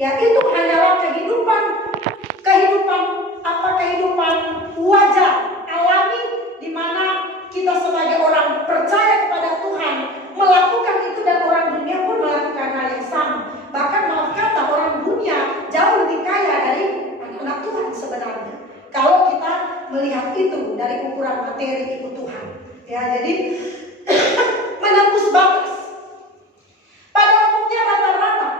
Ya, itu hanyalah kehidupan wajar, alami, di mana kita sebagai orang percaya kepada Tuhan melakukan itu, dan orang dunia pun melakukan hal yang sama. Bahkan maaf kata, orang dunia jauh lebih kaya dari anak-anak Tuhan sebenarnya, kalau kita melihat itu dari ukuran materi ikut Tuhan. Ya, jadi menembus batas. Pada umumnya rata-rata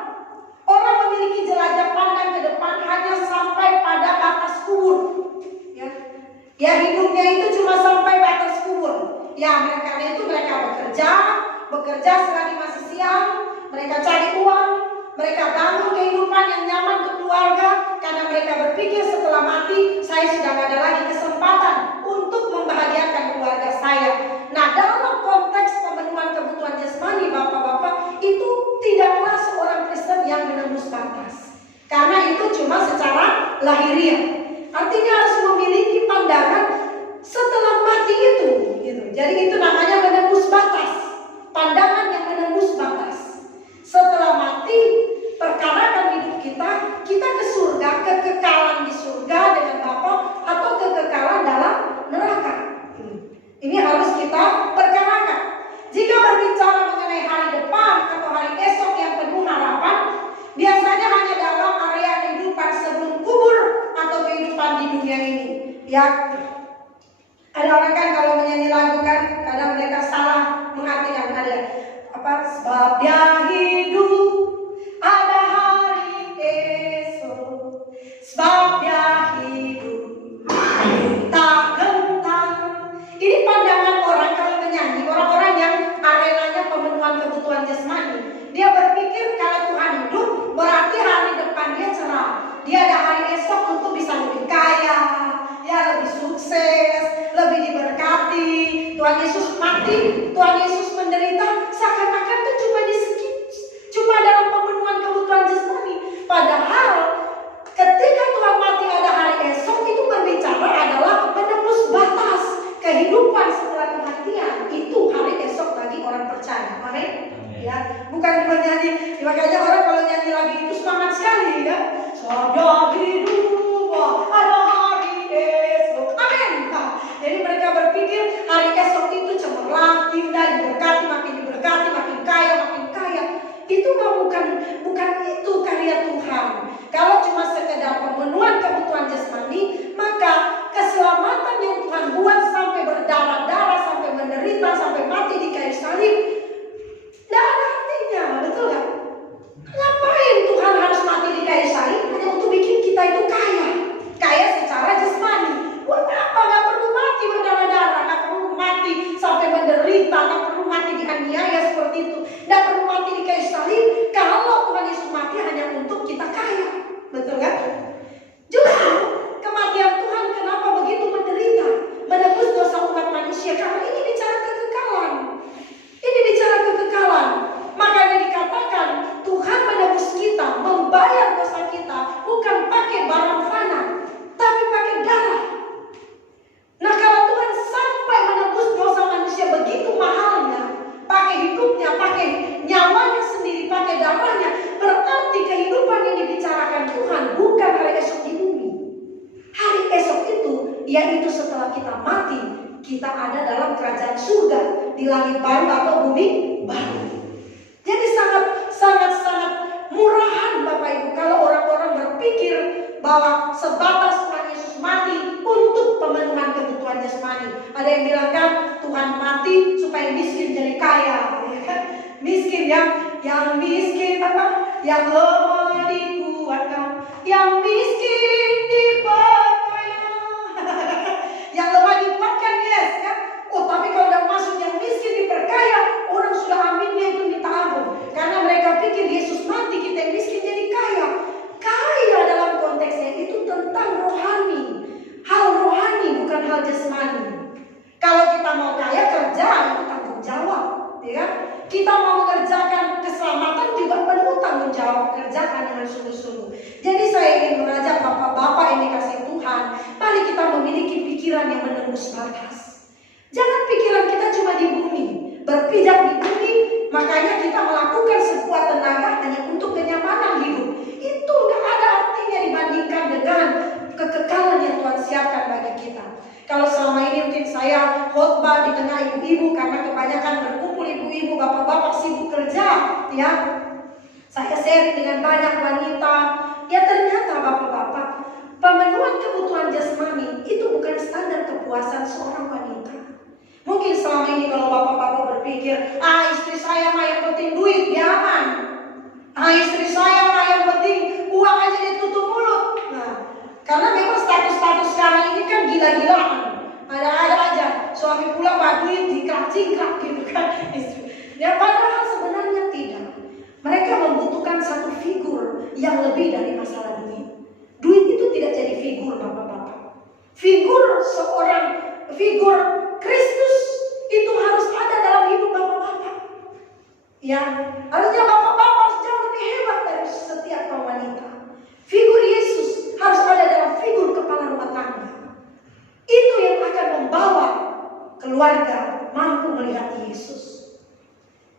orang memiliki jelajah pandang ke depan hanya sampai pada batas kubur. Ya, hidupnya itu cuma sampai batas kubur. Ya, karena itu mereka bekerja selagi masih siang, mereka cari uang, mereka bangun kehidupan yang nyaman untuk keluarga, karena mereka berpikir setelah mati saya sudah tidak ada lagi kesempatan untuk membahagiakan keluarga saya. Nah, dalam konteks pemenuhan kebutuhan jasmani, bapak-bapak, itu tidaklah seorang Kristen yang menembus batas, karena itu cuma secara lahiriah. Artinya harus memiliki pandangan setelah mati itu, gitu. Jadi itu namanya menembus batas, pandangan yang menembus batas. Setelah mati, perkarakan hidup kita ke surga, kekekalan di surga dengan Bapa, atau kekekalan dalam neraka. Ini harus kita perkarakan. Jika berbicara mengenai hari depan atau hari esok yang penuh harapan, biasanya hanya dalam area kehidupan sebelum kubur atau kehidupan di dunia ini. Ya, ada orang kan kalau menyanyi lagu kan, kadang mereka salah mengartikan, ada sebab dia hidup ada hari esok, sebab dia hidup tak gentar. Ini pandangan orang kalau menyanyi, orang-orang yang arenanya pemenuhan kebutuhan jasmani. Dia berpikir kalau Tuhan hidup berarti hari depan dia cerah, dia ada hari esok untuk bisa lebih kaya, ya lebih sukses, lebih diberkati. Tuhan Yesus mati, Tuhan Yesus menderita, seakan-akan itu cuma dalam pemenuhan kebutuhan jasmani. Padahal ketika Tuhan mati ada hari esok, itu berbicara adalah menembus batas kehidupan setelah kematian. Itu hari esok bagi orang percaya. Amin. Ya, bukan menyanyi. Makanya orang kalau nyanyi lagi itu semangat sekali, ya. Sudah hidup ada hari esok. Amin. Jadi mereka berpikir hari esok itu cemerlang, indah, diberkati, makin kaya, makin kaya. Itu bukan itu karya Tuhan. Kalau cuma sekedar pemenuhan kebutuhan jasmani, maka keselamatan yang Tuhan buat sampai berdarah-darah, sampai menderita, sampai mati di kayu salib, tidak ada artinya, betul gak? Ngapain Tuhan harus mati di kayu salib hanya untuk bikin kita itu kaya secara jasmani? Buat apa? Gak perlu mati berdarah-darah, gak perlu mati sampai menderita, gak perlu mati dianiaya seperti itu, gak perlu mati di kayu salib kalau Tuhan Yesus mati hanya untuk kita kaya, betul kan? Justru kematian Tuhan kenapa begitu menderita, menebus dosa umat manusia? Karena ini bicara kekekalan. Ini bicara kekekalan. Makanya dikatakan Tuhan menebus kita, membayar dosa kita bukan pakai barang fana, tapi pakai darah. Nah, kalau Tuhan sampai menebus dosa manusia begitu mahalnya, pakai hidupnya, pakai nyawanya sendiri, pakai darahnya, berarti kehidupan yang dibicarakan Tuhan bukan hari esok di bumi. Hari esok itu, yaitu setelah kita mati, kita ada dalam kerajaan surga, di langit baru atau bumi baru. Jadi sangat murahan Bapak Ibu kalau orang-orang berpikir bahwa sebatas Tuhan Yesus mati untuk pemenuhan kebutuhan jasmani. Ada yang bilang kan Tuhan mati supaya miskin jadi kaya, ya kan? Miskin yang miskin apa? Yang lemah dikuatkan, yang miskin diperkaya. Yang lemah dikuatkan, yes kan? Oh, tapi kalau udah masuk yang miskin diperkaya, orang sudah aminnya itu minta ampun, karena mereka pikir Yesus mati kita yang miskin jadi kaya. Kaya dalam konteksnya itu tentang rohani, hal rohani bukan hal jasmani. Kalau kita mau kaya, kerja itu tanggung jawab, ya kan? Kita mau mengerjakan keselamatan juga perlu tanggung jawab, kerjakan dengan sungguh-sungguh. Jadi saya ingin mengajak bapak-bapak yang dikasih Tuhan, mari kita memiliki pikiran yang menembus batas. Jangan pikiran kita cuma di bumi, berpijak di bumi, makanya kita melakukan sekuat tenaga hanya untuk kenyamanan hidup. Itu ya. Saya share dengan banyak wanita, ya ternyata bapak-bapak, pemenuhan kebutuhan jasmani itu bukan standar kepuasan seorang wanita. Mungkin selama ini kalau bapak-bapak berpikir, istri saya mah yang penting duit, dia aman. Istri saya mah yang penting uang aja ditutup mulut. Nah, karena memang status-status sekarang ini kan gila-gilaan. Ada-ada aja, suami pulang bawa duit dikacing-kak gitu kan. Ya padahal sebenarnya tidak. Mereka membutuhkan satu figur yang lebih dari masalah duit. Duit itu tidak jadi figur bapak-bapak. Figur Kristus itu harus ada dalam hidup bapak-bapak. Ya, harusnya bapak-bapak harus jauh lebih hebat dari setiap kaum wanita. Figur Yesus harus ada dalam figur kepala rumah tangga. Itu yang akan membawa keluarga mampu melihat Yesus.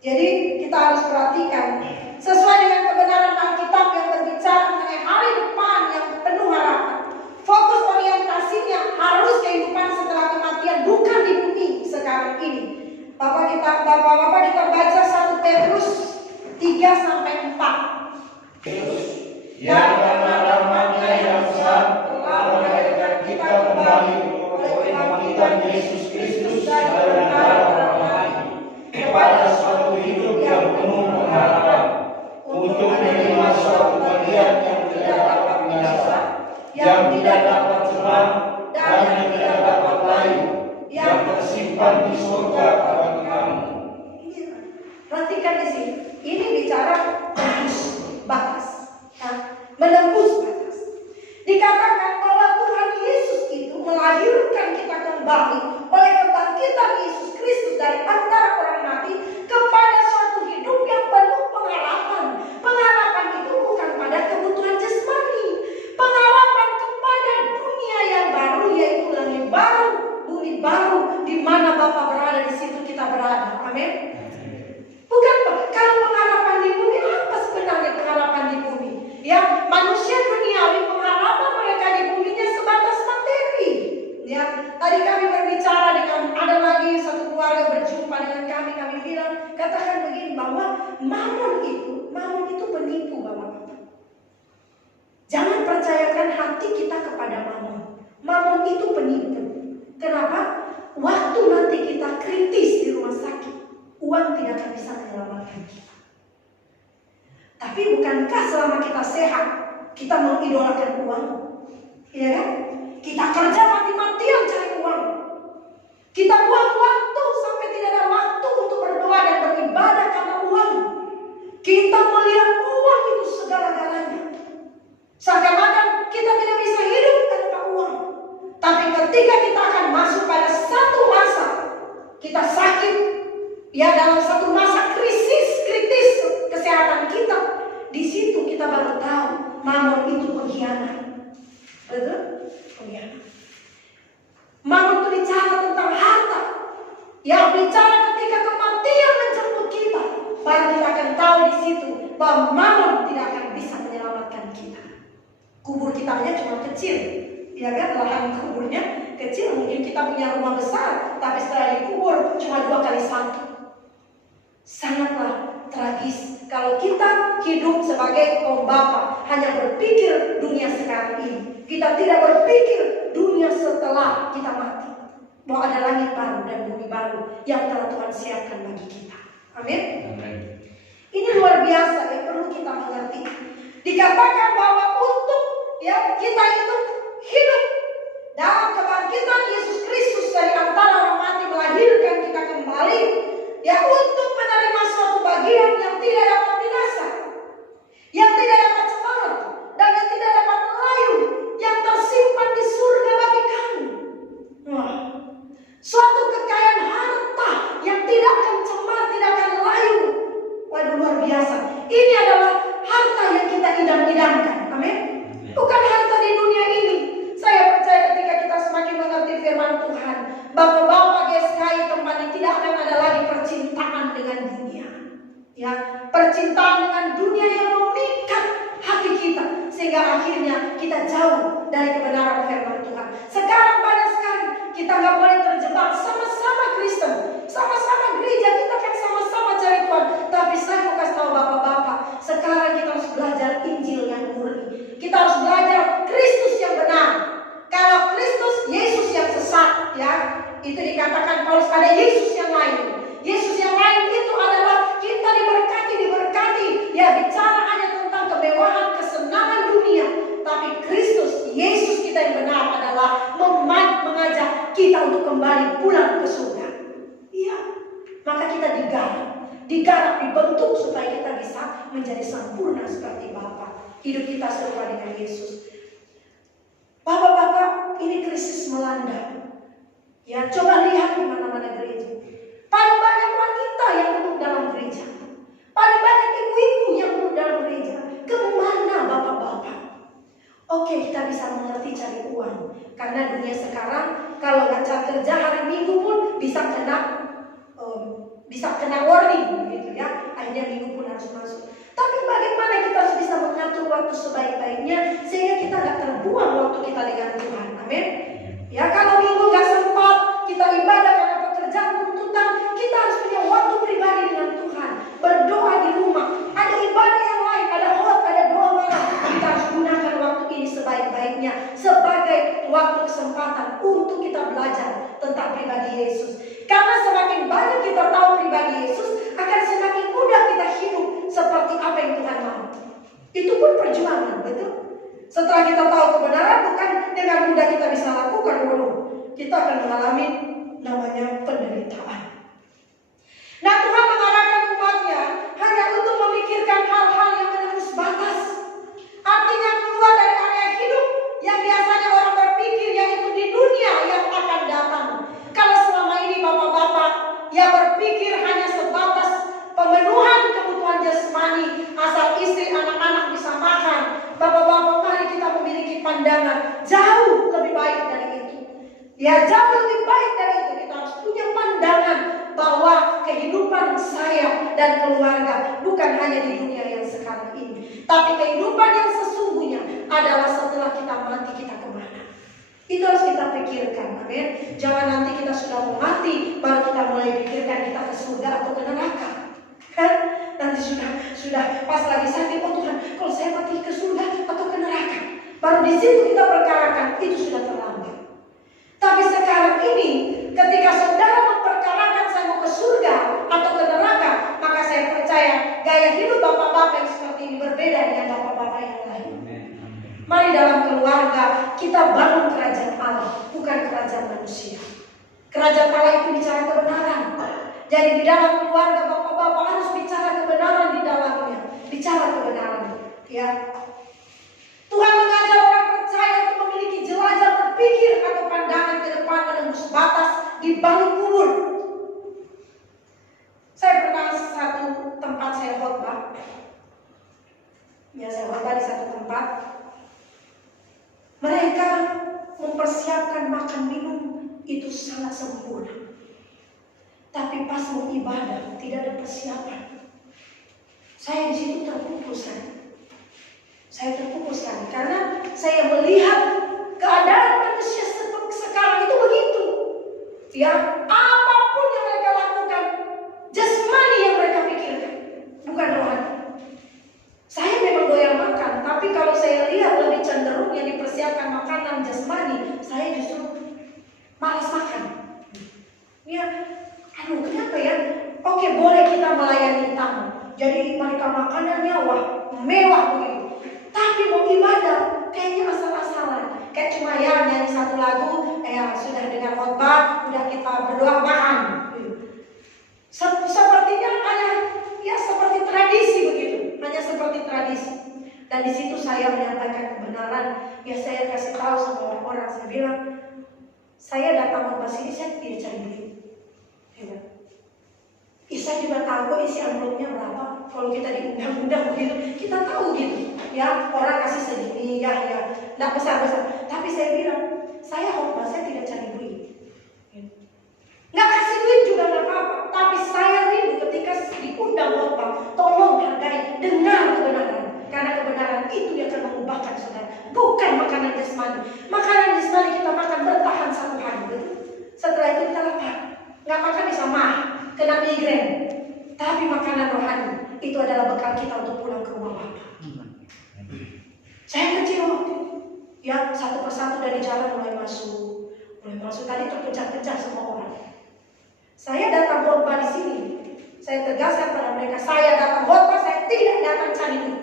Jadi kita harus perhatikan sesuai dengan kebenaran Alkitab yang berbicara mengenai hari depan yang penuh harapan. Fokus orientasinya harus kehidupan setelah kematian, bukan di bumi sekarang ini. Bapak-bapak kita baca 1 Petrus 3-4. Yang karena rahmat-Nya yang besar telah melahirkan kita kembali oleh kebangkitan Yesus Kristus dari antara orang mati kepada suatu hidup yang penuh pengharapan, untuk menerima suatu bagian yang tidak dapat binasa, yang tidak dapat celah, dan yang tidak dapat layu, yang tersimpan di surga bagi kamu. Perhatikan di sini, ini bicara menembus batas, menembus batas. Dikatakan bahwa Tuhan Yesus itu melahirkan kita kembali oleh kebangkitan Yesus Kristus dari antara orang mati kepada suatu hidup yang penuh pengharapan. Pengharapan itu bukan pada kebutuhan jasmani, pengharapan kepada dunia yang baru, yaitu langit baru, bumi baru, di mana Bapa berada, di situ kita berada. Amin. Bukan, kalau pengharapan di bumi, apa sebenarnya pengharapan di bumi? Ya, manusia duniawi pengharapan mereka di buminya sebatas materi. Ya, tadi kami berbicara dengan ada lagi satu keluarga berjumpa dengan kami bilang, katakan begini bahwa mammon itu penipu bapak-bapak. Jangan percayakan hati kita kepada mammon. Mammon itu penipu. Kenapa? Waktu nanti kita kritis di rumah sakit, uang tidak akan bisa menyelamatkan kita. Tapi bukankah selama kita sehat, kita mengidolakan uang? Iya kan? Kita kerja mati-matian cari uang. Kita buang waktu sampai tidak ada waktu untuk berdoa dan beribadah karena uang. Kita melihat uang itu segala-galanya. Seakan-akan kita tidak bisa hidup tanpa uang. Tapi ketika kita akan masuk pada satu masa, kita sakit, ya dalam satu masa kritis kesehatan kita, di situ kita baru tahu mammon itu pengkhianat. Betul? Pengkhianat. Mammon itu bicara tentang harta, yang bicara ketika kematian menjemput kita, baru kita akan tahu di situ bahwa mammon tidak akan bisa menyelamatkan kita. Kubur kita hanya cuma kecil, ya kan, lahan kuburnya kecil. Mungkin kita punya rumah besar, tapi setelah dikubur cuma 2x1. Sangatlah tragis kalau kita hidup sebagai kaum bapa hanya berpikir dunia sekarang ini. Kita tidak berpikir dunia setelah kita mati, bahwa ada langit baru dan bumi baru yang telah Tuhan siapkan bagi kita. Amin. Ini luar biasa yang perlu kita mengerti. Dikatakan bahwa untuk kita itu hidup dalam kebangkitan Yesus Kristus dari antara orang mati, melahirkan kita kembali, untuk menerima suatu bagian yang tidak dapat binasa, yang tidak dapat cemarat, dan yang tidak dapat layu, yang tersimpan di surga bagi kami. Suatu kekayaan harta yang tidak akan cemar, tidak akan layu. Waduh, luar biasa. Ini adalah harta yang kita idam-idamkan. Amin. Bukan harta di dunia ini. Saya percaya ketika kita semakin mengerti firman Tuhan, bapak-bapak GSKI kembali tidak akan ada lagi percintaan dengan dunia. Percintaan dengan dunia yang memikat hati kita, sehingga akhirnya kita jauh dari kebenaran firman Tuhan. Sekarang pada sekali kita nggak boleh terjebak. Sama-sama Kristen, sama-sama gereja, kita kan sama-sama cari Tuhan. Tapi saya mau kasih tahu bapak harus belajar Injil yang murni. Kita harus belajar Kristus yang benar. Kalau Kristus, Yesus yang sesat, ya, itu dikatakan Paulus ada Yesus yang lain. Yesus yang lain itu adalah kita diberkati, ya, bicara hanya tentang kemewahan, kesenangan dunia. Tapi Kristus, Yesus kita yang benar adalah mengajak kita untuk kembali pulang ke surga. Iya, maka kita digarap, dibentuk supaya kita bisa menjadi sempurna seperti Bapa. Hidup kita serupa dengan Yesus. Bapak-bapak, ini krisis melanda. Ya, coba lihat di mana-mana gereja. Paling banyak wanita yang duduk dalam gereja. Paling banyak ibu-ibu yang duduk dalam gereja. Kemana bapak-bapak? Oke, kita bisa mengerti cari uang. Karena dunia sekarang, kalau nggak cari kerja hari Minggu pun bisa kena warning, gitu ya. Akhirnya Minggu pun harus masuk. Tapi bagaimana kita harus bisa mengatur waktu sebaik-baiknya sehingga kita nggak terbuang waktu kita dengan Tuhan. Amin. Ya, kalau Minggu nggak sempat kita ibadah karena pekerjaan tuntutan, kita harus punya waktu pribadi dengan Tuhan. Berdoa di rumah. Ada ibadah yang lain, ada doa malam. Kita harus gunakan waktu ini sebaik-baiknya sebagai waktu kesempatan untuk kita belajar tentang pribadi Yesus. Karena semakin banyak kita tahu pribadi Yesus, akan semakin mudah kita hidup seperti apa yang Tuhan mau. Itu pun perjuangan, betul? Setelah kita tahu kebenaran, bukan dengan mudah kita bisa lakukan, kita akan mengalami namanya penderitaan. Nah, Tuhan mengarahkan umatnya hanya untuk memikirkan hal-hal yang menembus batas. Artinya keluar dari area hidup yang biasanya orang berpikir yaitu di dunia yang akan datang. Kalau selama ini bapak-bapak yang berpikir hanya sebatas pemenuhan kebutuhan jasmani, asal istri anak-anak bisa makan, bapak-bapak mari kita memiliki pandangan jauh lebih baik dari itu. Ya, jauh lebih baik dari itu. Kita harus punya pandangan bahwa kehidupan saya dan keluarga bukan hanya di dunia yang sekarang ini, tapi kehidupan yang sesungguhnya adalah setelah kita mati, kita kemana. Itu harus kita pikirkan, amin. Jangan nanti kita sudah mau mati baru kita mulai pikirkan kita ke surga atau ke neraka. Kan? Nanti sudah pas lagi sakit, oh Tuhan, kalau saya mati ke surga atau ke neraka, baru di situ kita perkarakan, itu sudah terlambat. Tapi sekarang ini, ketika saudara memperkarakan saya mau ke surga atau ke neraka, maka saya percaya gaya hidup bapak-bapak yang seperti ini berbeda dengan bapak-bapak yang lain. Mari dalam keluarga kita bangun kerajaan Allah, bukan kerajaan manusia. Kerajaan Allah itu bicara kebenaran. Jadi di dalam keluarga bapak-bapak harus bicara kebenaran di dalamnya, bicara kebenaran. Ya, Tuhan mengajar orang percaya untuk memiliki jelajah berpikir atau pandangan ke depan menembus batas di balik kubur. Saya pernah satu tempat saya khotbah. Ya, saya khotbah di satu tempat. Mereka mempersiapkan makan minum itu sangat sempurna. Tapi pas mau ibadah tidak ada persiapan. Saya di situ terpukul sekali. Saya terpukul sekali karena saya melihat keadaan manusia sekarang itu begitu. Ya, apapun yang mereka lakukan, jasmani yang mereka pikirkan, bukan rohani. Saya memang doyan makan, tapi kalau saya lihat lebih cenderung yang dipersiapkan makanan jasmani, saya justru malas makan. Ya, aduh, kenapa ya? Oke, boleh kita melayani tamu. Jadi mereka makanannya mewah begitu. Tapi mau ibadah kayaknya asal-asalan. Kayak cuma ya nyanyi satu lagu, sudah dengar khotbah, udah kita berdoa makan. Sepertinya hanya ya seperti tradisi begitu, hanya seperti tradisi. Dan di situ saya menyampaikan kebenaran. Ya, saya kasih tahu sama orang-orang, saya bilang, saya datang ke sini saya tidak cari duit. Saya juga tahu kok isi amplopnya berapa. Kalau kita diundang-undang begitu, kita tahu gitu. Ya, orang kasih segini, ya, nggak besar-besar. Tapi saya bilang, saya khotbah, saya tidak cari duit. Nggak kasih duit juga nggak apa-apa. Tapi saya rindu ketika diundang khotbah, tolong hargai, dengar kebenaran. Karena kebenaran itu yang akan mengubahkan saudara. Bukan makanan jasmani. Makanan jasmani kita makan bertahan satu hari, betul? Setelah itu kita lapar. Nggak makan bisa marah, kena migrain. Tapi makanan rohani itu adalah bekal kita untuk pulang ke rumah Bapa. Saya kecil waktu itu. Ya, satu persatu dari jalan mulai masuk. Tadi terpecah-pecah semua orang. Saya datang khotbah di sini. Saya tegaskan pada mereka, saya datang khotbah, saya tidak datang cari duit.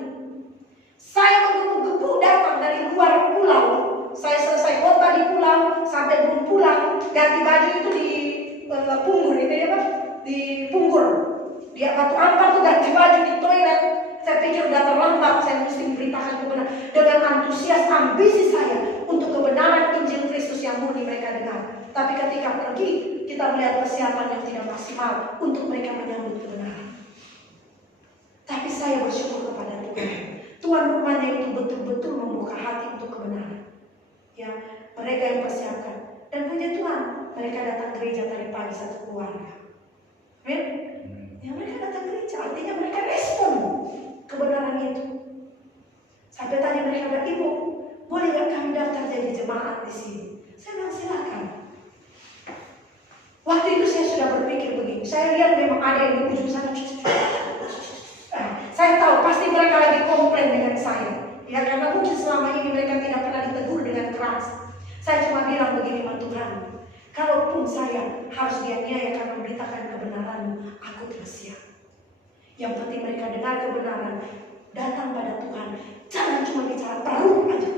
Saya menggebu-gebu datang dari luar pulau. Saya selesai khotbah di pulau, sampai belum pulang, ganti baju itu di Punggur, itu ya Pak? Di Punggur. Di Batu Ampar tuh ganti baju di toilet. Saya pikir udah terlambat, saya mesti memberitakan kebenaran. Dengan antusias ambisi saya untuk kebenaran Injil Kristus yang murni mereka dengar. Tapi ketika pergi, kita melihat persiapan yang tidak maksimal untuk mereka menyambut kebenaran. Tapi saya bersyukur kepada Tuhan. Tuhan rupanya itu betul-betul membuka hati untuk kebenaran. Ya, mereka yang persiapkan. Dan puji Tuhan, mereka datang gereja tadi pagi satu keluarga. Amin. Ya, mereka datang gereja, artinya mereka respon kebenaran itu. Sampai tadi mereka bilang, Ibu, boleh gak kami daftar jadi jemaat di sini? Saya bilang silakan. Waktu itu saya sudah berpikir begini. Saya lihat memang ada yang di ujung sana. Saya tahu pasti mereka lagi komplain dengan saya. Ya, karena mungkin selama ini mereka tidak pernah ditegur dengan keras. Saya cuma bilang begini sama Tuhan. Kalaupun saya harus dianiaya karena memberitakan kebenaran, aku telah siap. Yang penting mereka dengar kebenaran, datang pada Tuhan. Jangan cuma bicara perlu aja.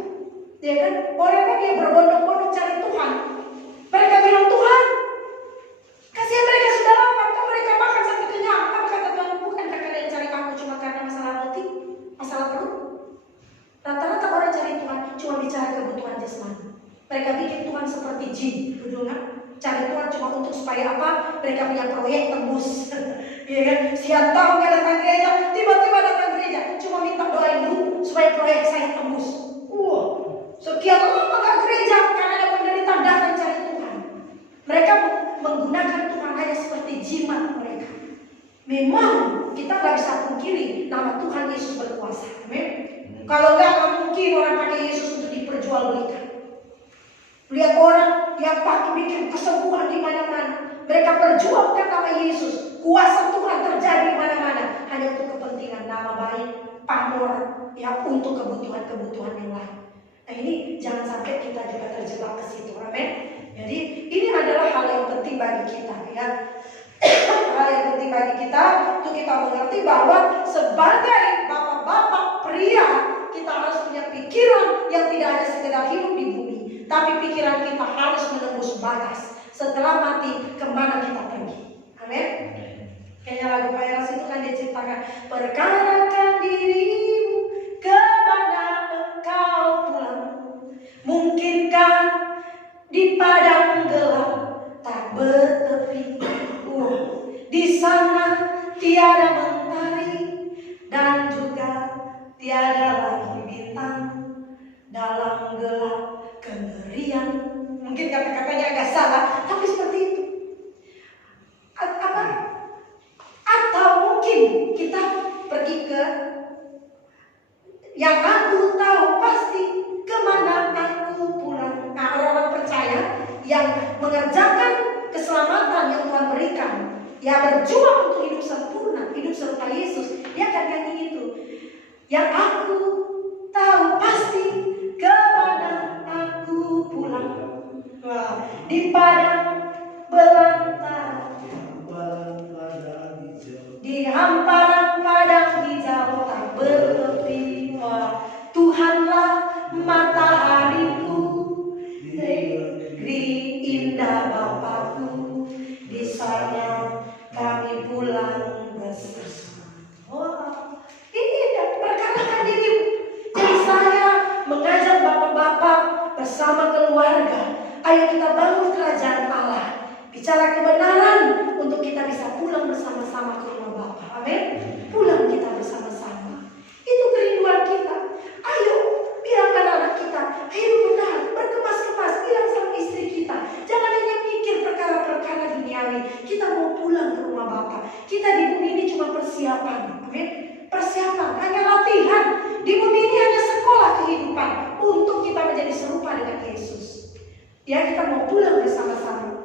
Ya kan? Orang kan yang berbondong-bondong cari Tuhan. Mereka bilang, Tuhan, kasihan mereka sudah lapar, kan mereka makan sampai kenyang. Apa kata Tuhan? Bukan karena yang cari aku cuma karena masalah roti, masalah perut. Rata-rata orang cari Tuhan cuma bicara kebutuhan jasmani. Mereka bikin Tuhan seperti jin, betul nggak? Cari Tuhan cuma untuk supaya apa? Mereka punya proyek tembus. Ya kan? Siap tahu nggak datang gereja, tiba-tiba datang gereja, cuma minta doain dulu supaya proyek saya tembus. Sekian lama nggak gereja karena ada penderitaan datang cari Tuhan. Mereka menggunakan Tuhan hanya seperti jimat mereka. Memang kita nggak bisa pungkiri nama Tuhan Yesus berkuasa. Amin. Kalau nggak mungkin orang pakai Yesus untuk diperjualbelikan. Lihat orang yang pakai bikin kesembuhan di mana-mana. Mereka perjuangkan nama Yesus. Kuasa Tuhan terjadi di mana-mana hanya untuk kepentingan nama baik, pamor, ya untuk kebutuhan-kebutuhan yang lain. Nah ini jangan sampai kita juga terjebak ke situ, amin. Jadi ini adalah hal yang penting bagi kita, ya. Hal yang penting bagi kita untuk kita mengerti bahwa sebagai bapak-bapak pria kita harus punya pikiran yang tidak hanya sekedar hidup di bumi, tapi pikiran kita harus menembus batas. Setelah mati, kemana kita pergi? Amin. Kayaknya lagu Pak Eras itu kan dia ciptakan, perkarakan dirimu, kemana engkau pulang? Mungkinkah di padang gelap tak bertepi? Di sana tiada mentari dan juga tiada lagi bintang. Dalam gelap kengerian. Mungkin kata-katanya agak salah, tapi seperti itu. Atau mungkin kita pergi ke yang aku tahu pasti kemana aku pulang. Nah, orang-orang percaya yang mengerjakan keselamatan yang Tuhan berikan, yang berjuang untuk hidup sempurna, hidup serupa Yesus, dia akan nyanyi itu. Yang aku tahu pasti kemana aku pulang. Wah, di padang belantara, di hamparan padang hijau tak bertepi. Wah, Tuhanlah matahariku, negeri indah Bapakku, di sana kami pulang bersama. Wah, ini perkatakan dirimu. Jadi saya mengajak bapak-bapak bersama keluarga, ayo kita bangun kerajaan Allah. Bicara kebenaran untuk kita bisa pulang bersama-sama ke rumah Bapa. Amin. Pulang kita bersama-sama. Itu kerinduan kita. Ayo bilang anak-anak kita, ayo benar, berkemas-kemas, bilang sama istri kita. Jangan hanya mikir perkara-perkara duniawi. Kita mau pulang ke rumah Bapa. Kita di bumi ini cuma persiapan. Amin. Persiapan, hanya latihan. Di bumi ini hanya sekolah kehidupan untuk kita menjadi serupa dengan Yesus. Ya, kita mau pulang bersama-sama.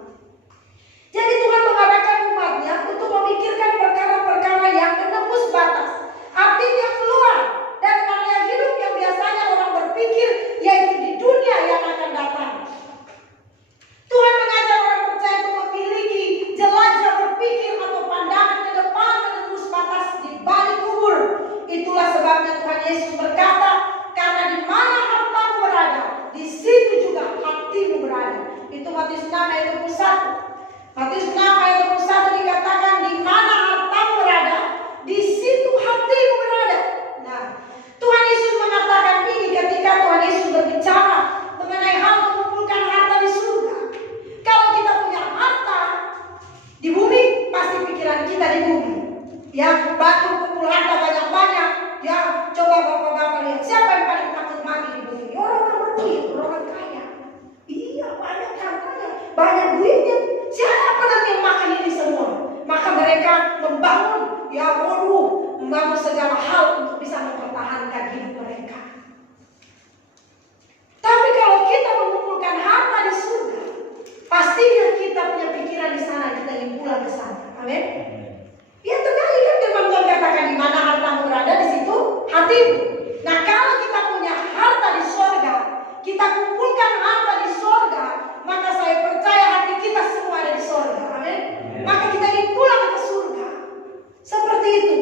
Jadi Tuhan mengadakan umatnya untuk memikirkan perkara-perkara yang menembus batas. Artinya keluar dari area hidup yang biasanya orang Matius 6 ayat 21. Matius 6 ayat 21 dikatakan, di mana hartamu berada, di situ hatimu berada. Nah, Tuhan Yesus mengatakan ini ketika Tuhan Yesus berbicara mengenai hal mengumpulkan harta di surga. Kalau kita punya harta di bumi, pasti pikiran kita di bumi. Ya, batu kumpul harta banyak-banyak. Ya, coba bapak-bapak lihat, siapa yang paling takut mati di bumi? Orang-orang berduit, orang kaya. Iya, banyak hartanya, banyak duitnya. Siapa nanti yang makan ini semua? Maka mereka membangun, ya bodoh, membangun segala hal untuk bisa mempertahankan hidup mereka. Tapi kalau kita mengumpulkan harta di surga, pastinya kita punya pikiran di sana, kita ingin pulang ke sana. Amin. Ya terjadi kan firman Tuhan katakan, di mana hartamu berada, di situ hatimu. Nah, kalau kita punya harta di surga, kita kumpulkan harta di surga, maka saya percaya hati kita semua ada di surga. Amin. Maka kita ingin pulang ke surga. Seperti itu.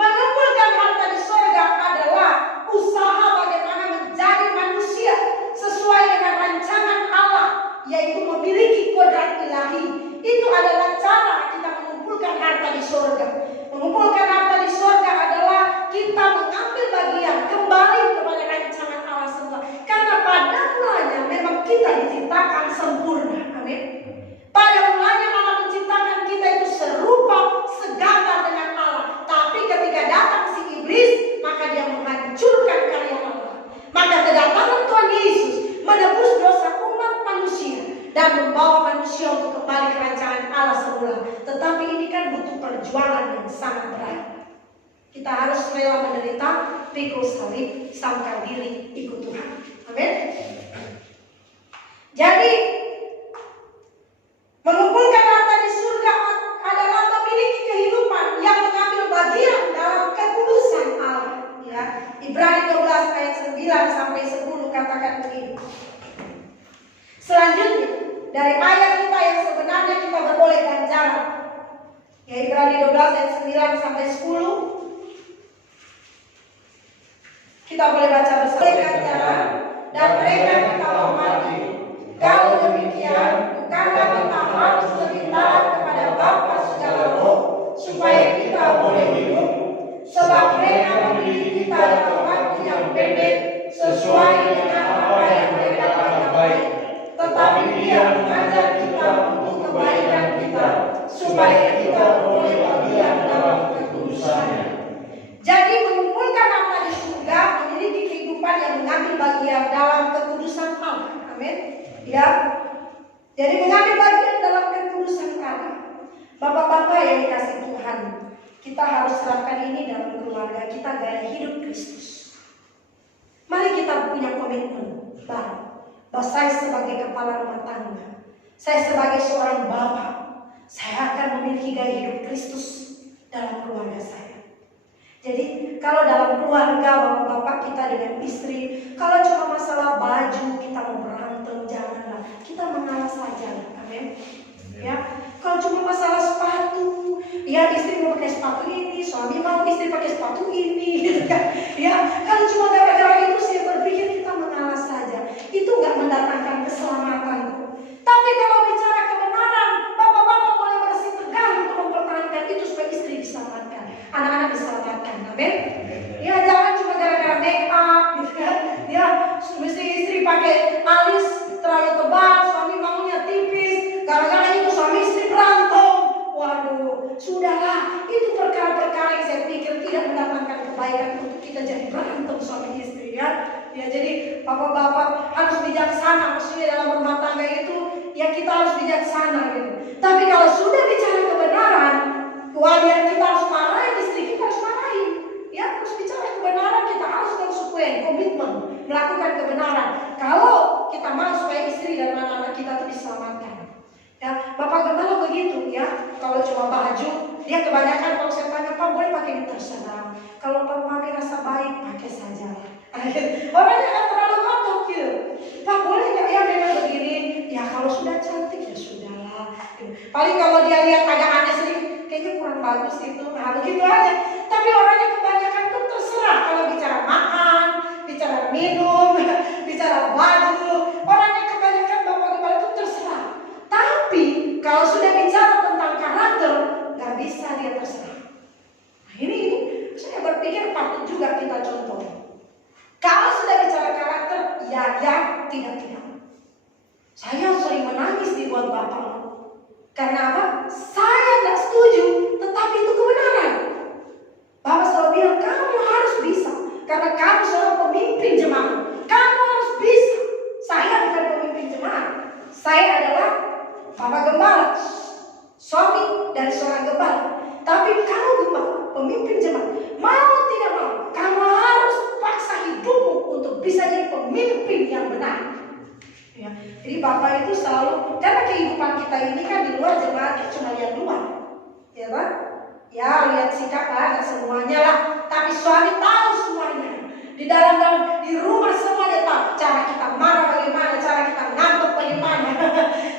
Mengumpulkan harta di surga adalah usaha bagaimana menjadi manusia sesuai dengan rancangan Allah, yaitu memiliki kodrat ilahi. Itu adalah cara kita mengumpulkan harta di surga. Mengumpulkan harta di surga adalah kita mengambil bagian kembali kepada rancangan Allah semula. Karena pada mulanya memang kita diciptakan sempurna. Amin. Pada mulanya Allah menciptakan kita itu serupa, segambar dengan Allah. Tapi ketika datang si iblis, maka dia menghancurkan karya Allah. Maka kedatangan Tuhan Yesus menebus dosa umat manusia dan membawa manusia untuk kembali ke rancangan Allah semula. Tetapi ini kan butuh perjuangan yang sangat berat. Kita harus rela menderita, pikul salib, sangkal diri, ikut Tuhan. Amin. Jadi mengumpulkan harta di surga adalah memiliki kehidupan yang mengambil bagian dalam kekudusan Allah. Ya, Ibrani 12 ayat 9 sampai 10 katakan begini. Selanjutnya dari ayat kita yang sebenarnya kita beroleh ganjaran. Ya, Ibrani 12 ayat 9 sampai 10. Kita boleh baca bersama. Ganjaran dan mereka kita hormati. Kalau demikian, bukankah kita harus lebih taat kepada Bapa segala roh, supaya kita boleh hidup? Sebab mereka memiliki kita dalam waktu yang pendek, sesuai dengan apa yang mereka anggap baik. Tetapi Dia mengajar kita untuk kebaikan kita, supaya kita boleh bagian dalam kekudusannya. Jadi mengumpulkan harta di surga memiliki kehidupan yang mengambil bagian dalam kekudusan Allah. Amin. Ya, jadi mengambil bagian dalam kekudusan Allah. Bapak-bapak yang dikasih Tuhan, kita harus serahkan ini dalam keluarga kita, gaya hidup Kristus. Mari kita punya komitmen baru. Bahwa saya sebagai kepala rumah tangga, saya sebagai seorang bapak, saya akan memiliki gaya hidup Kristus dalam keluarga saya. Jadi kalau dalam keluarga bapak-bapak kita dengan istri, kalau cuma masalah baju kita mau berantem, janganlah, kita mengalah saja. Amin. Ya, kalau cuma masalah sepatu, ya istri mau pakai sepatu ini, suami mau istri pakai sepatu ini, gitu kan? Ya, kalau cuma gara-gara itu saya berpikir kita mengalah saja, itu nggak mendatangkan keselamatan. Tapi kalau bicara kebenaran, bapak-bapak boleh bersih tegang untuk mempertahankan itu supaya istri diselamatkan, anak-anak diselamatkan. Amin. Ya, jangan cuma gara-gara make up, gitu kan? Ya, mesti istri pakai alis terlalu tebal, suami maunya tipis. Gara-gara itu suami istri berantem. Waduh, sudahlah. Itu perkara-perkara yang saya pikir tidak mendatangkan kebaikan untuk kita jadi berantem suami istri, ya. Ya, jadi bapak-bapak harus bijaksana. Maksudnya dalam rumah tangga itu, ya kita harus bijaksana gitu. Tapi kalau sudah bicara kebenaran, wajar kita harus marahin istri kita, harus marahin. Ya, harus bicara kebenaran, kita harus konsekuen, komitmen melakukan kebenaran. Kalau kita mau supaya istri dan anak-anak kita itu diselamatkan. Ya, Bapak Gembala begitu ya. Kalau cuma baju, dia kebanyakan kalau saya tanya, Pak boleh pakai ini terserah. Kalau Pak mami rasa baik, pakai saja. Orangnya kan terlalu ngotot gitu. Pak boleh nggak ya memang begini? Ya kalau sudah cantik ya sudahlah. Paling kalau dia lihat agak aneh sedikit, kayaknya kurang bagus itu. Nah begitu aja. Tapi orangnya kebanyakan tuh terserah kalau bicara makan, bicara minum, bicara baju. Orangnya kebanyakan Bapak Ya, tidak. Saya sering menangis di buat Bapak. Karena apa? Saya tidak setuju, tetapi itu kebenaran. Bapak selalu bilang, kamu harus bisa. Karena kamu seorang pemimpin jemaat. Kamu harus bisa. Saya bukan pemimpin jemaat. Saya adalah Bapak Gembala, suami dari seorang gembala. Tapi kamu gembala, pemimpin jemaat. Mau tidak mau, kamu harus paksa hidupmu untuk bisa jadi pemimpin yang benar. Ya. Jadi Bapak itu selalu, karena kehidupan kita ini kan di luar jemaat cuma lihat luar, ya kan? Ya lihat sikap ada semuanya lah. Tapi suami tahu semuanya. Di di rumah semua dia tahu. Cara kita marah bagaimana, cara kita ngambek bagaimana,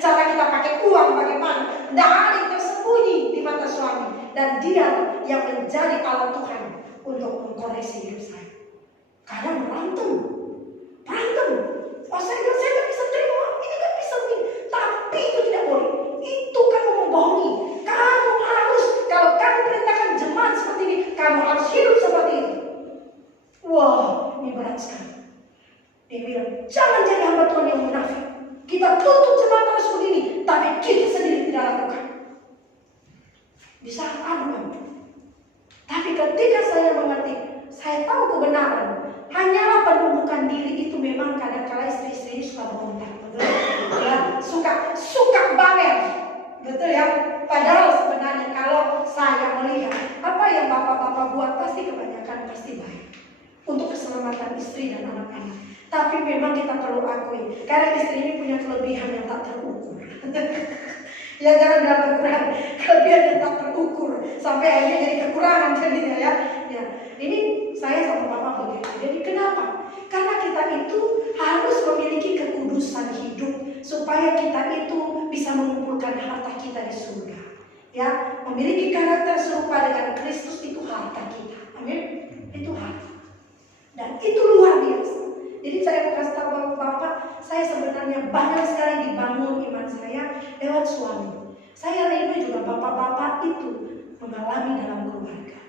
cara kita pakai uang bagaimana. Tidak ada yang tersembunyi di mata suami. Dan dia yang menjadi alat Tuhan untuk mengkoreksi hidup saya. Kadang berantem. Oh saya nggak bisa terima, ini nggak bisa begini. Tapi itu tidak boleh. Itu kamu membohongi. Kamu harus, kalau kamu perintahkan jemaat seperti ini, kamu harus hidup seperti itu. Wah, ini berat sekali. Dia bilang, jangan jadi hamba Tuhan yang munafik. Kita tutup jemaat harus begini, tapi kita sendiri tidak lakukan. Bisa adu. Tapi ketika saya mengerti, saya tahu kebenaran. Hanyalah penumbukan diri itu memang kadang-kala istri-istri ini suka berontak, betul ya? Suka banget, betul ya? Padahal sebenarnya kalau saya melihat apa yang bapak-bapak buat pasti kebanyakan pasti baik untuk keselamatan istri dan anak-anak. Tapi memang kita perlu akui, karena istri ini punya kelebihan yang tak terukur. Ya jangan bilang kekurangan, kelebihan yang tak terukur sampai akhirnya jadi kekurangan jadinya ya. Ini saya sama Bapak begitu. Jadi kenapa? Karena kita itu harus memiliki kekudusan hidup supaya kita itu bisa mengumpulkan harta kita di surga. Ya, memiliki karakter serupa dengan Kristus itu harta kita. Amin. Itu harta. Dan itu luar biasa. Jadi saya mau kasih tahu Bapak, saya sebenarnya banyak sekali dibangun iman saya lewat suami. Saya rindu juga bapak-bapak itu mengalami dalam keluarga.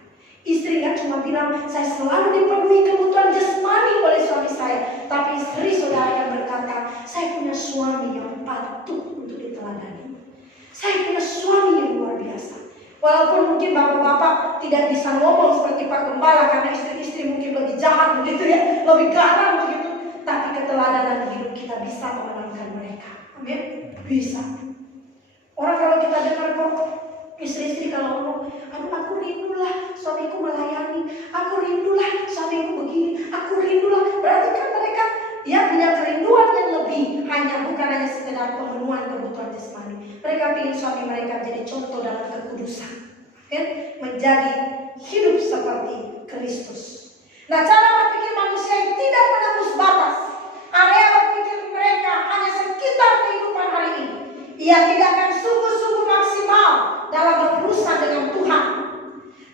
Istri kan cuma bilang, saya selalu dipenuhi kebutuhan jasmani oleh suami saya. Tapi istri saudara yang berkata, saya punya suami yang patut untuk diteladani. Saya punya suami yang luar biasa. Walaupun mungkin bapak-bapak tidak bisa ngomong seperti Pak Gembala, karena istri-istri mungkin lebih jahat begitu ya, lebih garang begitu. Tapi keteladanan hidup kita bisa memenangkan mereka. Amin. Bisa. Orang kalau kita dengar kok istri-istri kalau ngomong, aduh aku rindulah suamiku melayani, aku rindulah suamiku begini, aku rindulah. Berarti kan mereka ya punya kerinduan yang lebih, bukan hanya sekedar pemenuhan kebutuhan jasmani. Mereka ingin suami mereka jadi contoh dalam kekudusan, menjadi hidup seperti Kristus. Nah, cara berpikir manusia yang tidak menembus batas, area berpikir mereka hanya sekitar kehidupan hari ini. Ia tidak akan sungguh-sungguh maksimal dalam berurusan dengan Tuhan.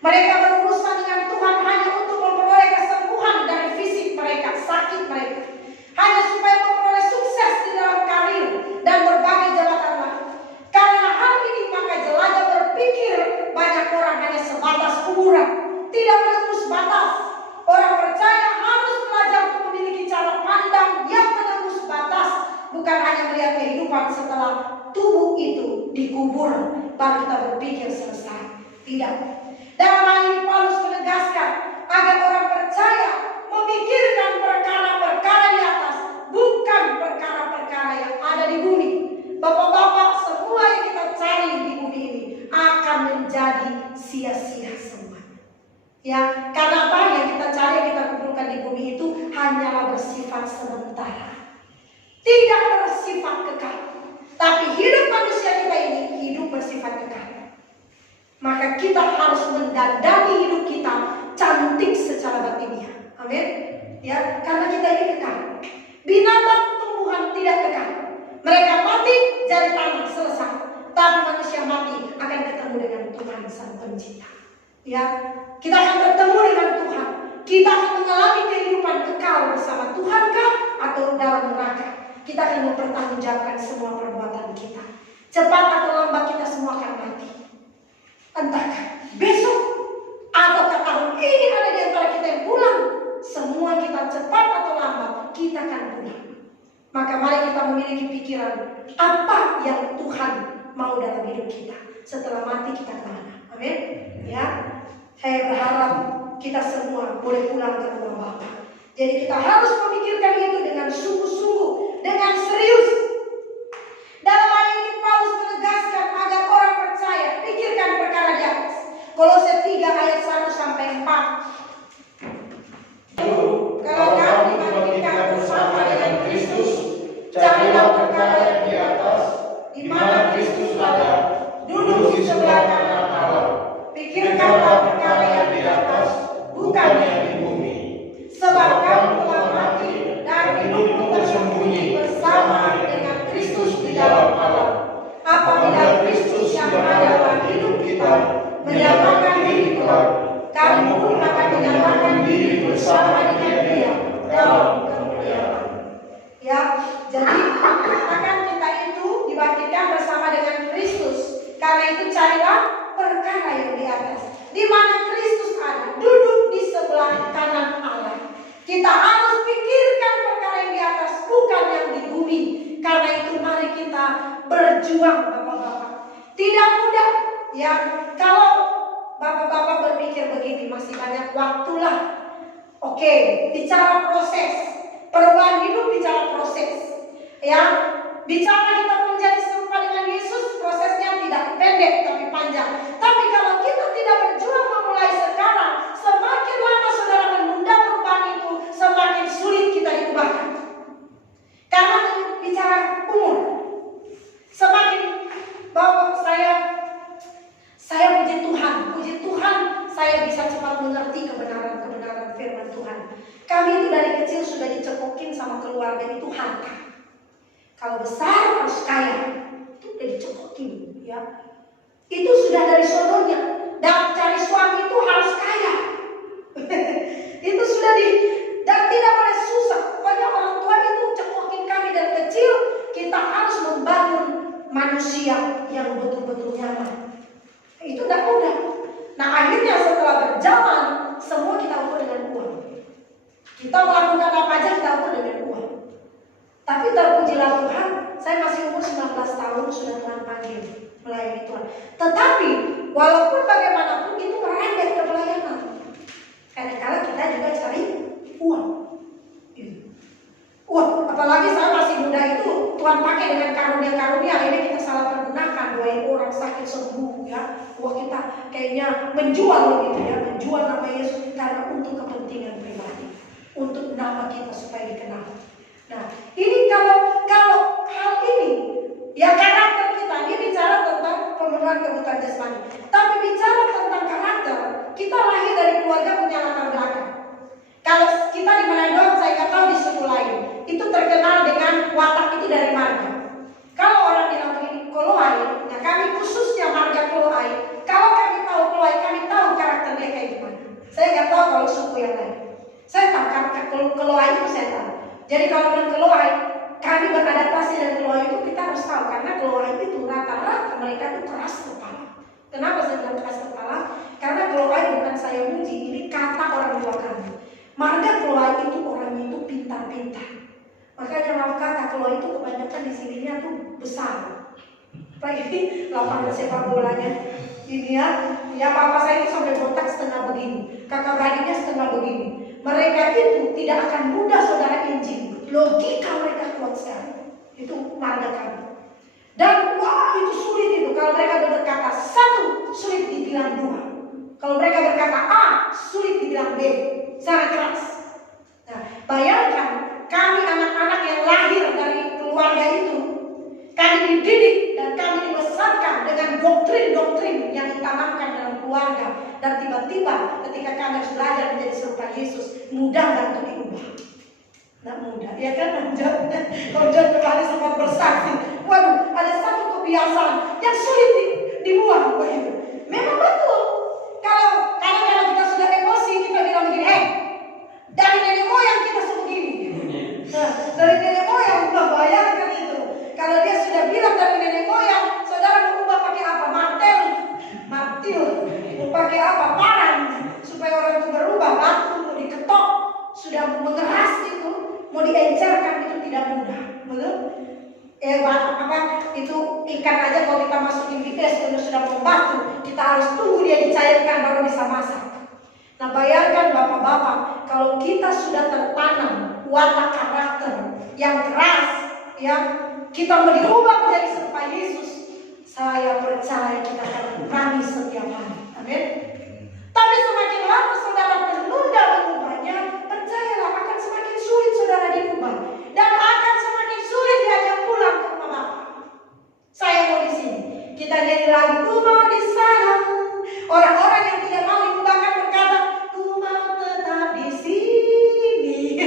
Mereka berurusan dengan Tuhan hanya untuk memperoleh kesembuhan dari fisik mereka, sakit mereka. Hanya supaya memperoleh sukses di dalam karir dan berbagai jabatan lain. Karena hal ini maka jelajah berpikir banyak orang hanya sebatas ukuran, tidak menembus batas. Orang percaya harus belajar untuk memiliki cara pandang yang menembus batas. Bukan hanya melihat kehidupan setelah tubuh itu dikubur, baru kita berpikir selesai. Tidak. Dalam hal ini Paulus menegaskan agar orang percaya memikirkan perkara-perkara di atas, bukan perkara-perkara yang ada di bumi. Bapak-bapak, semua yang kita cari di bumi ini akan menjadi sia-sia semua. Ya, karena apa yang kita cari, yang kita kumpulkan di bumi itu hanyalah bersifat sementara, tidak bersifat kekal. Tapi hidup manusia kita ini hidup bersifat kekal. Maka kita harus mendandani hidup kita cantik secara batiniah. Amin. Ya, karena kita ini kekal. Binatang tumbuhan tidak kekal. Mereka mati jadi tanah selesai. Tapi manusia mati akan ketemu dengan Tuhan Sang Pencipta. Ya, kita akan bertemu dengan Tuhan. Kita akan mengalami kehidupan kekal bersama Tuhan kah atau dalam neraka. Kita akan mempertanggungjawabkan semua perbuatan kita. Cepat atau lambat kita semua akan mati. Entahkah besok ataukah tahun ini ada di antara kita yang pulang. Semua kita cepat atau lambat kita akan pulang. Maka mari kita memiliki pikiran apa yang Tuhan mau dalam hidup kita. Setelah mati kita kemana? Amin. Ya, saya berharap kita semua boleh pulang ke rumah Bapa. Jadi kita harus memikirkan itu dengan sungguh-sungguh, dengan serius. Dalam hal ini Paulus menegaskan agar orang percaya pikirkan perkara di atas. Kolose 3 ayat 1 sampai 4. Kalau kamu dibangkitkan bersama dengan Kristus, carilah perkara yang di atas, di mana Kristus ada, duduk di sebelah kanan Allah. Pikirkanlah perkara yang di atas, bukan yang di bumi. Sebab kamu telah mati dan hidupmu tersembunyi bersama dengan Kristus di dalam Allah. Apabila Kristus yang adalah hidup kita menyatakan diri keluar, kamu pun akan menyatakan diri bersama dengan Dia dalam kemuliaan. Ya, jadi akan kita itu dibangkitkan bersama dengan Kristus. Karena itu carilah perkara yang di atas, di mana Kristus ada, duduk di sebelah kanan Allah. Kita harus pikirkan perkara yang di atas, bukan yang di bumi. Karena itu mari kita berjuang, Bapak-bapak. Tidak mudah, ya. Kalau Bapak-bapak berpikir begini, masih banyak waktulah. Oke, bicara proses. Perubahan hidup bicara proses. Ya, bicara kita menjadi serupa dengan Yesus, prosesnya tidak pendek tapi panjang. Tapi kalau kita tidak berjuang memulai sekarang, semakin lama saudara menunda perubahan itu, semakin sulit kita diubahkan. Karena bicara umur, semakin bahwa saya puji Tuhan, saya bisa cepat mengerti kebenaran firman Tuhan. Kami itu dari kecil sudah dicekokin sama keluarga itu harta. Kalau besar harus kaya, itu udah dicekokin, ya. Itu sudah dari sononya. Dan cari suami itu harus kaya. Itu sudah dan tidak boleh susah. Pokoknya orang tua itu cekokin kami dari kecil. Kita harus membangun manusia yang betul-betul nyaman. Itu tidak mudah. Nah akhirnya setelah berjalan, semua kita ukur dengan uang. Kita melakukan apa aja kita ukur dengan uang. Tapi terpujilah Tuhan, saya masih umur 19 tahun sudah Tuhan panggil melayani Tuhan. Tetapi walaupun bagaimanapun itu merembet ke pelayanan. Kadang-kadang kita juga cari uang. Wah, apalagi saya masih muda itu Tuhan pakai dengan karunia-karunia. Ini kita salah pergunakan, doain orang sakit sembuh, ya. Wah, kita kayaknya menjual gitu ya, menjual nama Yesus karena untuk kepentingan pribadi, untuk nama kita supaya dikenal. Nah, ini kalau hal ini, ya karakter kita ini bicara tentang pemenuhan kebutuhan jasmani. Tapi bicara tentang karakter, kita lahir dari keluarga punya latar belakang. Kalau kita di Manado, saya nggak tahu di suku lain, itu terkenal dengan watak itu dari marga. Kalau orang bilang begini, Koloai, nah kami khususnya marga Koloai. Kalau kami tahu Koloai, kami tahu karakternya kayak gimana. Saya nggak tahu kalau suku yang lain. Saya tahu karakter Koloai itu saya tahu. Jadi kalau bilang Koloai, kami beradaptasi dengan Koloai itu kita harus tahu karena Koloai itu rata-rata mereka itu keras kepala. Kenapa saya bilang keras kepala? Karena Koloai bukan saya muji, ini kata orang tua kami. Marga Koloai itu orangnya itu pintar-pintar. Makanya maaf kata Koloai itu kebanyakan di sininya tuh besar. Pak ini lapangan sepak bolanya. Ini ya papa saya itu sampai botak setengah begini, kakak beradiknya setengah begini. Mereka itu tidak akan mudah saudara injil. Logika mereka kuat sekali. Itu marga kami. Dan wah itu sulit itu. Kalau mereka berkata satu, sulit dibilang dua. Kalau mereka berkata A, sulit dibilang B. Sangat keras. Nah, bayangkan kami anak-anak yang lahir dari keluarga itu, kami dididik dan kami dibesarkan dengan doktrin-doktrin yang ditanamkan dalam keluarga. Dan tiba-tiba ketika kami harus belajar menjadi serupa Yesus, mudah dan untuk diubah. Tidak mudah, ya kan? Kalau John kemarin sempat bersaksi, waduh, ada satu kebiasaan yang sulit dibuang begitu. Memang betul. Kalau kita sudah emosi, kita bilang begini, dari nenek moyang kita sebegini. Nah, dari nenek moyang udah bayangkan itu. Kalau dia sudah bilang dari nenek moyang, saudara mau ubah pakai apa? Martil, mau pakai apa? Parang, supaya orang itu berubah. Batu mau diketok, sudah mengeras itu, mau diencerkan itu tidak mudah, betul? Itu ikan aja kalau kita masukin di es kalau sudah mau batu, kita harus tunggu dia dicairkan baru bisa masak. Nah bayangkan bapak-bapak, kalau kita sudah tertanam watak karakter yang keras, ya kita mau diubah menjadi serupa Yesus, saya percaya kita akan menangis setiap hari. Amin. Tapi semakin lama saudara menunda mengubahnya, percayalah akan semakin sulit saudara diubah dan akan semakin sulit diajak pulang ke rumah Bapa. Saya mau di sini. Kita jadi lagu, ku mau di sana. Orang-orang yang tidak mau diubahkan berkata, ku mau tetap di sini.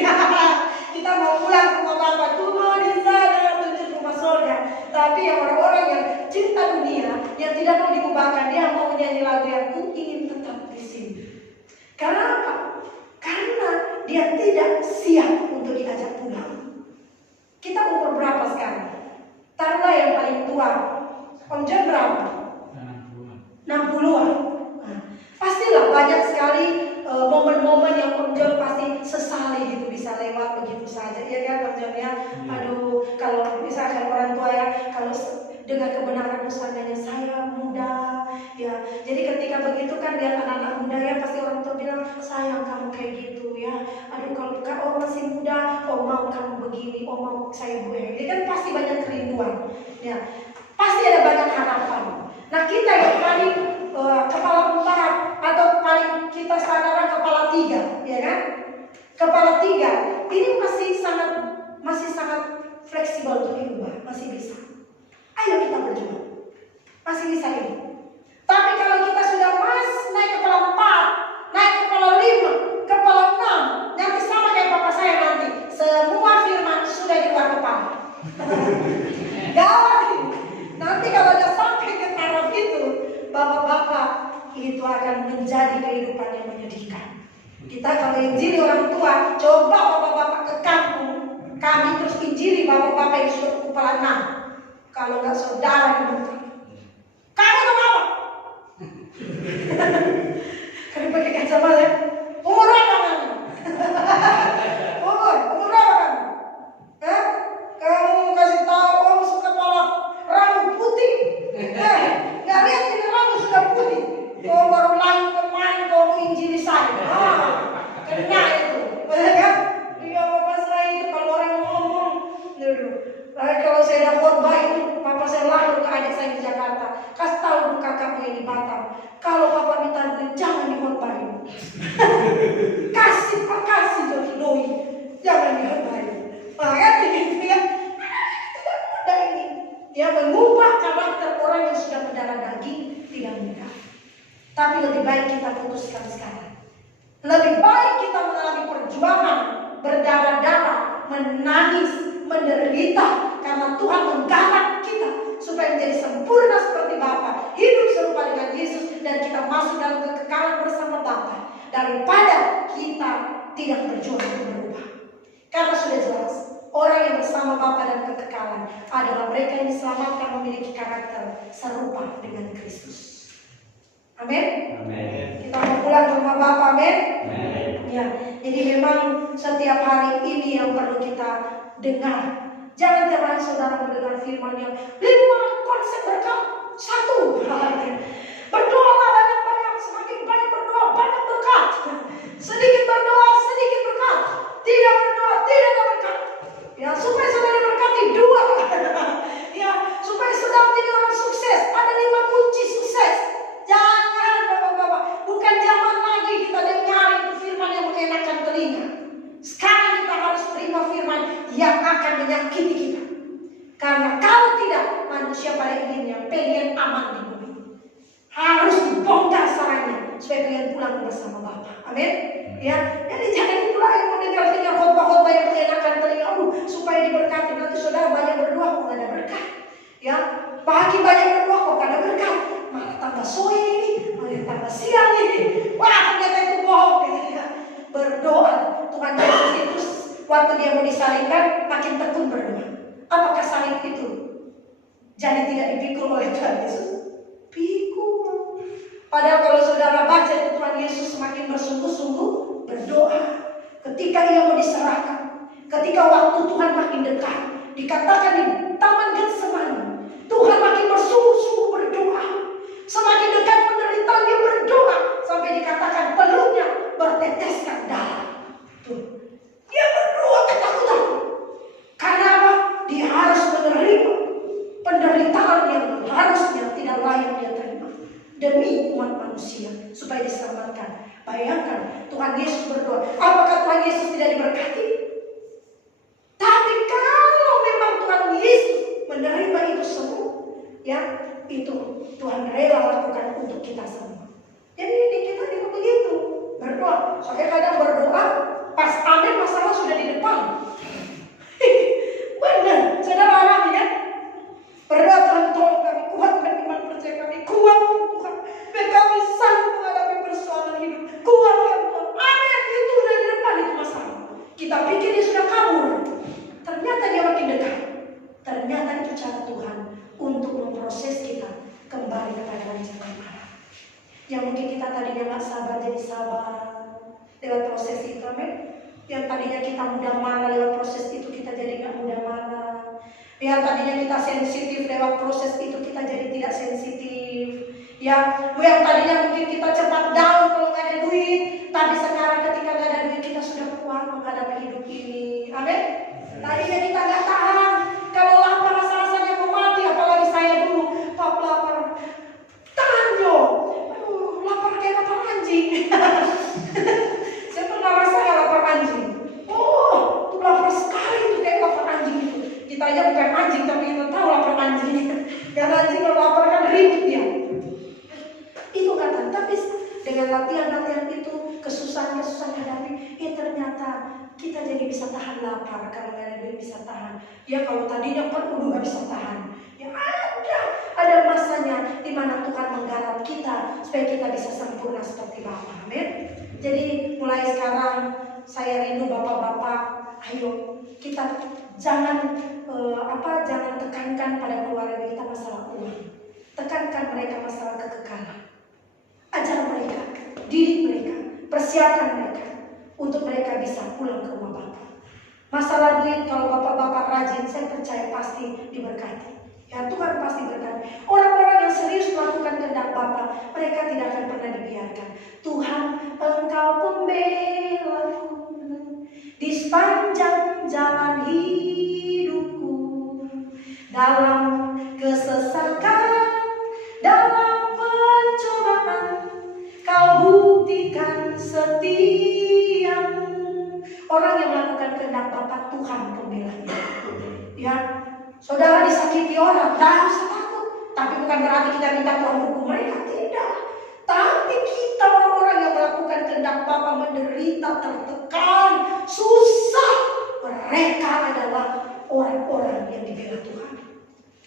Kita mau pulang ke rumah Bapa, ku mau di sana menuju rumah surga. Tapi yang orang-orang yang cinta dunia, yang tidak mau diubahkan, dia mau menyanyi lagu yang ku ingin tetap di sini. Karena apa? Karena dia tidak siap untuk diajak pulang. Kita umur berapa sekarang? Taruhlah yang paling tua. Om John berapa? 60-an. Nah, pastilah banyak sekali momen-momen yang Om John pasti sesali gitu, bisa lewat begitu saja. Ya kan Om John ya? Aduh, kalau misalkan orang tua ya, kalau dengan kebenaran usahanya saya muda, ya. Jadi ketika begitu kan lihat anak-anak muda ya, pasti orang tua bilang sayang kamu kayak gitu ya. Aduh kalau masih muda, oh mau kamu begini, oh mau saya gue. Jadi kan pasti banyak kerinduan, ya. Pasti ada banyak harapan. Nah kita yang paling kepala 4 atau paling kita sadar kepala 3, ya kan? Kepala 3 ini masih sangat fleksibel untuk diubah, masih bisa. Ayo kita berjuang, masih bisa ini. Tapi kalau kita sudah naik kepala 4, naik kepala 5, kepala 6, nanti sama kayak bapak saya nanti, semua firman sudah di luar kepala. Gawat ini. Nanti kalau ada sampai ke taraf itu, bapak-bapak, itu akan menjadi kehidupan yang menyedihkan. Kita kalau injili orang tua, coba bapak-bapak ke kampung, kami terus injili bapak-bapak yang sudah kepala 6. Kalau nggak saudara dibentak, kamu tuh apa? Kami pakai kacamata ya. Umur berapa kamu? Umur berapa kamu? Kamu kasih tahu om sekepala rambut putih. Nggak lihat ini rambut sudah putih. Kau baru lahir kemarin kau injili saya. Kena itu, betul kan? Iya bapak saya itu kalau orang ngomong, kalau saya ada khotbah itu, papa saya lalu ke adik saya di Jakarta. Kasih tahu kakakmu yang di Batam, kalau papa minta duit jangan dikhotbahin. kasih doi, jangan dikhotbahin. Makanya ini ya, tidak mudah ini. Ya mengubah karakter orang yang sudah berdarah daging tidak mudah. Tapi lebih baik kita putuskan sekarang. Lebih baik kita mengalami perjuangan berdarah-darah, menangis, menderita karena Tuhan menggarap kita supaya menjadi sempurna seperti Bapa, hidup serupa dengan Yesus dan kita masuk dalam kekekalan bersama Bapa, daripada kita tidak berjuang untuk berubah. Karena sudah jelas orang yang bersama Bapa dan kekekalan adalah mereka yang diselamatkan memiliki karakter serupa dengan Kristus. Amin. Kita mau pulang ke rumah Bapa. Amin. Ya, jadi memang setiap hari ini yang perlu kita dengar. Jangan tiap hari saudara mendengar firman yang 5 konsep berkat 1. Berdoalah banyak-banyak, semakin banyak berdoa banyak berkat. Sedikit berdoa sedikit berkat. Tidak berdoa tidak ada berkat. Ya, supaya saudara berkati 2. Ya, supaya saudara menjadi orang sukses. Ada 5 kunci sukses. Jangan bapak-bapak, bukan zaman lagi kita dengar itu firman yang mengenakan telinga. Sekarang kita harus terima firman yang akan menyakiti kita. Karena kalau tidak, manusia pada inginnya pengen aman di bumi. Harus dibongkar sarangnya supaya pengen pulang bersama Bapa. Amin. Ya, jadi jangan pula yang mendengar khotbah-khotbah yang mengenakan telinga, supaya diberkati. Nanti saudara banyak berdoa kok gak ada berkat. Ya, pagi banyak berdoa kok gak ada berkat. Malah tambah sore ini, malah tambah siang ini. Wah, ternyata itu bohong. Ya. Berdoa. Tuhan Yesus itu waktu dia mau disalibkan makin tekun berdoa. Apakah salib itu jadi tidak dipikul oleh Tuhan Yesus? Pikul. Padahal kalau saudara baca itu Tuhan Yesus semakin bersungguh-sungguh berdoa. Ketika ia mau diserahkan, Ketika waktu Tuhan makin dekat, dikatakan di Taman Getsemani, Tuhan makin bersungguh-sungguh berdoa. Semakin dekat penderitaan dia berdoa, sampai dikatakan peluknya berteteskan darah. Tuh. Dia berdoa ketakutan. Karena apa? Dia harus menerima penderitaan yang harusnya tidak layak dia terima demi umat manusia supaya diselamatkan. Bayangkan Tuhan Yesus berdoa. Apakah Tuhan Yesus tidak diberkati? Tapi kalau memang Tuhan Yesus menerima itu semua, ya itu Tuhan rela lakukan untuk kita semua. Jadi ini kita juga begitu berdoa. Soalnya kadang berdoa pas amin masalah sudah di depan. Benar, saudara alami ya. Berdoa Tuhan tolong kami kuatkan iman percaya kami, kuatkan Tuhan, biar kami sanggup menghadapi persoalan hidup. Kuatkan Tuhan. Amin, itu sudah di depan itu masalah. Kita pikir dia sudah kabur, ternyata dia makin dekat. Ternyata itu cara Tuhan untuk memproses kita kembali kepada rencana Allah. Yang mungkin kita tadinya nggak sabar jadi sabar lewat proses itu, amin. Yang tadinya kita mudah marah lewat proses itu kita jadi nggak mudah marah. Yang tadinya kita sensitif lewat proses itu kita jadi tidak sensitif. Ya, yang tadinya mungkin kita cepat down kalau nggak ada duit, tapi sekarang ketika nggak ada duit kita sudah kuat menghadapi hidup ini, amin. Tadinya kita nggak tahan, kalau lapar rasa-rasanya mau mati, apalagi saya dulu, pap lapar, tahan yo, aduh lapar kayak lapar anjing. Saya pernah rasakan lapar anjing. Oh, itu lapar sekali tuh kayak lapar anjing itu. Kita aja bukan anjing tapi kita tahu lapar anjing. Karena anjing kalau lapar kan ribut dia. Itu kata, tapi dengan latihan-latihan itu, kesusahan-kesusahan hadapi, ternyata kita jadi bisa tahan lapar. Kalau nggak ada duit bisa tahan. Ya kalau tadinya kan udah nggak bisa tahan. Ya ada masanya di mana Tuhan menggarap kita supaya kita bisa sempurna seperti Bapa. Amin. Jadi mulai sekarang saya rindu bapak-bapak, ayo kita jangan jangan tekankan pada keluarga kita masalah uang. Tekankan mereka masalah kekekalan. Ajar mereka, didik mereka, persiapkan mereka untuk mereka bisa pulang ke rumah Bapak. Masalah duit kalau bapak-bapak rajin, saya percaya pasti diberkati. Ya Tuhan pasti berkati. Orang-orang yang serius melakukan kehendak Bapa, mereka tidak akan pernah dibiarkan. Tuhan, Engkau pembelaku di sepanjang jalan hidupku, dalam kesesakan, dalam pencobaan, Kau buktikan setiamu. Orang yang melakukan kehendak Bapa, Tuhan pembelanya. Ya. Saudara disakiti orang, tak usah takut. Tapi bukan berarti kita minta Tuhan hukum mereka, tidak. Tapi kita orang-orang yang melakukan kehendak Bapa menderita, tertekan, susah. Mereka adalah orang-orang yang dibela Tuhan.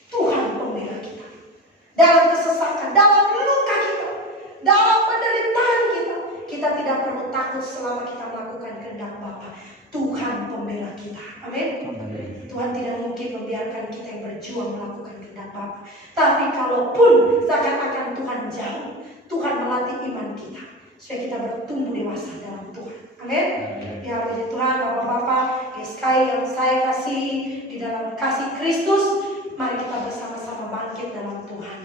Tuhan pembela kita. Dalam kesesakan, dalam luka kita, dalam penderitaan kita, kita tidak perlu takut selama kita melakukan kehendak Bapa. Tuhan pembela kita. Amin. Tuhan tidak mungkin membiarkan kita yang berjuang melakukan kehendak Bapa. Tapi kalaupun seakan-akan Tuhan jauh, Tuhan melatih iman kita supaya kita bertumbuh dewasa dalam Tuhan. Amin. Ya puji Tuhan, Bapak-bapak, SKI yang saya kasih di dalam kasih Kristus, mari kita bersama-sama bangkit dalam Tuhan.